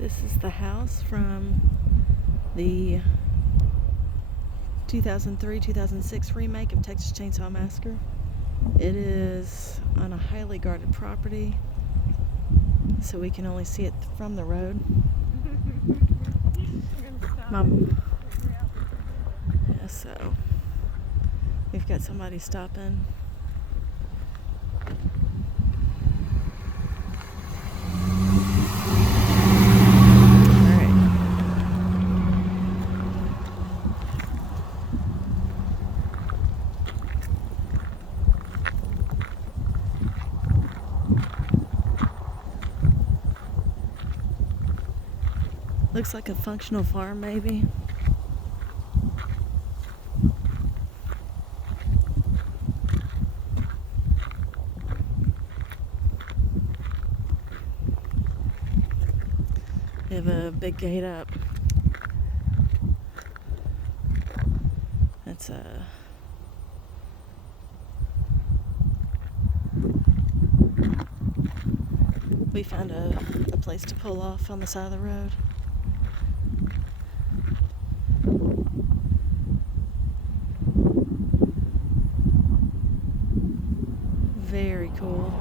This is the house from the 2003-2006 remake of Texas Chainsaw Massacre. It is on a highly guarded property, so we can only see it from the road. Yeah, so we've got somebody stopping. Looks like a functional farm, maybe. They have a big gate up. That's we found a place to pull off on the side of the road. Very cool.